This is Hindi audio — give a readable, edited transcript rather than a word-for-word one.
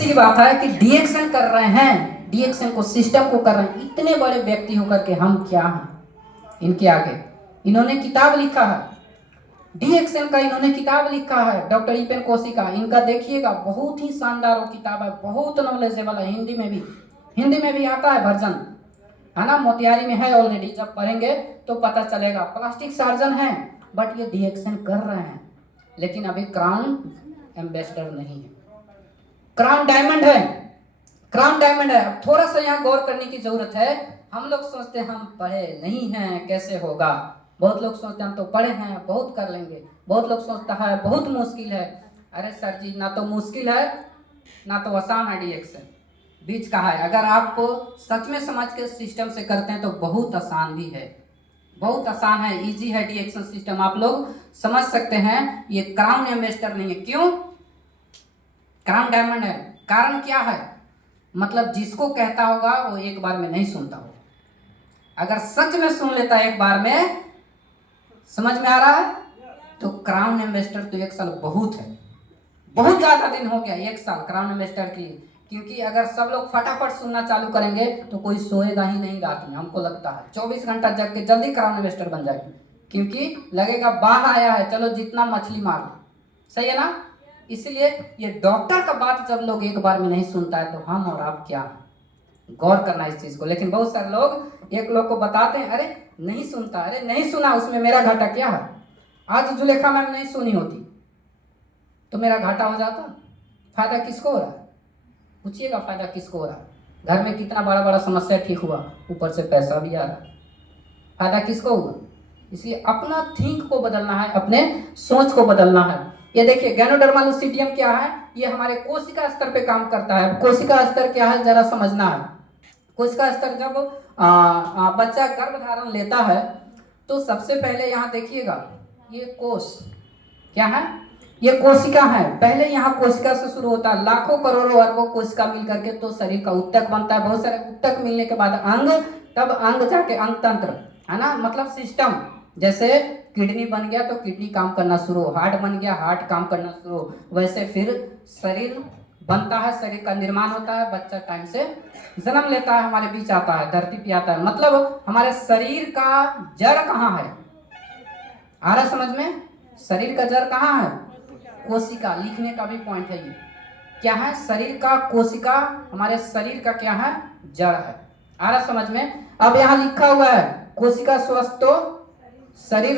की बात है कि डीएक्शन कर रहे हैं, डीएक्शन को सिस्टम को कर रहे हैं। इतने बड़े व्यक्ति होकर के हम क्या हैं इनके आगे। इन्होंने किताब लिखा है डीएक्शन का, इन्होंने किताब लिखा है डॉक्टर ईपेन कोशी का। इनका देखिएगा, बहुत ही शानदार वो किताब है, बहुत नॉलेजेबल है। हिंदी में भी आता है वर्जन, है ना, मोतिहारी में है ऑलरेडी। जब पढ़ेंगे तो पता चलेगा। प्लास्टिक सर्जन है बट ये डीएक्शन कर रहे हैं, लेकिन अभी क्राउन एम्बेसडर नहीं है। क्राउन डायमंड है, क्राउन डायमंड है। अब थोड़ा सा यहाँ गौर करने की जरूरत है। हम लोग सोचते हैं हम पढ़े नहीं हैं, कैसे होगा। बहुत लोग सोचते हैं हम तो पढ़े हैं, बहुत कर लेंगे। बहुत लोग सोचता है बहुत मुश्किल है। अरे सर जी, ना तो मुश्किल है ना तो आसान है। डीएक्शन बीच का है। अगर आप सच में समझ के सिस्टम से करते हैं तो बहुत आसान भी है, बहुत आसान है, इजी है डीएक्शन सिस्टम। आप लोग समझ सकते हैं। ये क्राउन एम्बेसडर नहीं है। क्यों? क्राउन डायमंड है। कारण क्या है? मतलब जिसको कहता होगा वो एक बार में नहीं सुनता होगा। अगर सच में सुन लेता है एक बार में, समझ में आ रहा है, तो क्राउन एम्बेसडर तो 1 साल बहुत है, बहुत ज्यादा दिन हो गया 1 साल क्राउन एम्बेसडर के लिए। क्योंकि अगर सब लोग फटाफट सुनना चालू करेंगे तो कोई सोएगा ही नहीं रात में। हमको लगता है 24 घंटा जग के जल्दी क्राउन एम्बेसडर बन जाएगी, क्योंकि लगेगा बाढ़ आया है, चलो जितना मछली मार लो। सही है ना? इसलिए ये डॉक्टर का बात जब लोग एक बार में नहीं सुनता है तो हम और आप क्या हैं? गौर करना इस चीज को। लेकिन बहुत सारे लोग एक लोग को बताते हैं, अरे नहीं सुनता, अरे नहीं सुना, उसमें मेरा घाटा क्या है? आज जुलेखा मैम नहीं सुनी होती तो मेरा घाटा हो जाता। फायदा किसको हो रहा है? पूछिएगा, फायदा किसको हो रहा है? घर में कितना बड़ा बड़ा समस्या ठीक हुआ, ऊपर से पैसा भी आ रहा है। फायदा किसको हुआ? इसलिए अपना थिंक को बदलना है, अपने सोच को बदलना है। ये देखिए, गैनोडर्मा लुसिडियम क्या है? ये हमारे कोशिका स्तर पे काम करता है। कोशिका स्तर क्या है जरा समझना है। कोशिका स्तर जब बच्चा गर्भ धारण लेता है तो सबसे पहले यहाँ देखिएगा, ये कोश क्या है? ये कोशिका है। पहले यहाँ कोशिका से शुरू होता है, लाखों करोड़ों अरबों कोशिका मिल करके तो शरीर का उत्तक बनता है। बहुत सारे उत्तक मिलने के बाद अंग, तब अंग जाके अंग तंत्र, है ना, मतलब सिस्टम। जैसे किडनी बन गया तो किडनी काम करना शुरू, हार्ट बन गया हार्ट काम करना शुरू, वैसे फिर शरीर बनता है, शरीर का निर्माण होता है, बच्चा टाइम से जन्म लेता है, हमारे बीच आता है, धरती पे आता है। मतलब हमारे शरीर का जड़ कहाँ है? आ रहा समझ में? शरीर का जड़ कहाँ है? कोशिका। लिखने का भी पॉइंट है ये। क्या है? शरीर का कोशिका हमारे शरीर का क्या है? जड़ है। आ रहा समझ में? अब यहाँ लिखा हुआ है कोशिका स्वस्थ तो शरीर